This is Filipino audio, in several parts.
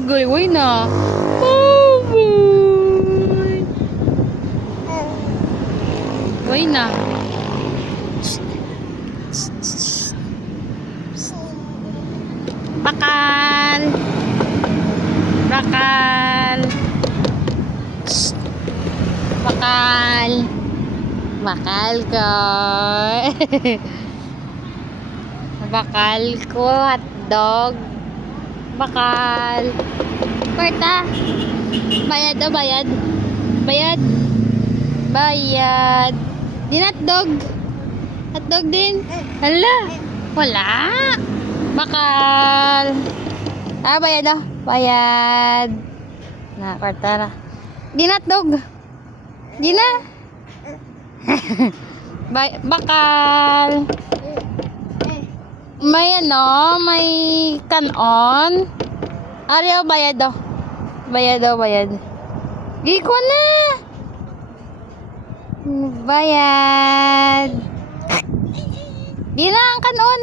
Nagaliway na. Bye-bye. Way na. Bakal. Bakal. Bakal. Bakal ko. Bakal ko, hotdog. Bakal. Kwarta. Bayad o bayad? Bayad. Bayad. Din hotdog. Hotdog din. Hala. Wala. Bakal. Bayad o. Bayad. Na, kwarta na. Din hotdog. Di na. Bakal. May may kanon. Ariyo, bayad daw. Bayad daw, bayad. Giko na. Bayad. Di na ang kanon.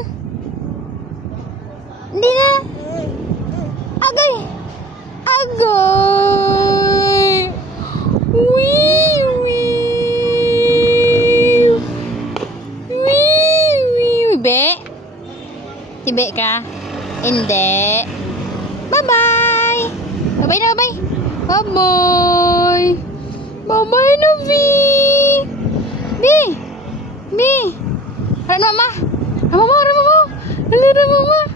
Di na. Agay. Agay. Wee, wee. Wee, wee. Be? Tibe ka? Hindi. Bye-bye. Bye-bye na, bye. Bye-bye. Bye-bye na, V. B. B. Ano, mama? Ano, mama? Ano, mama? Ano, mama?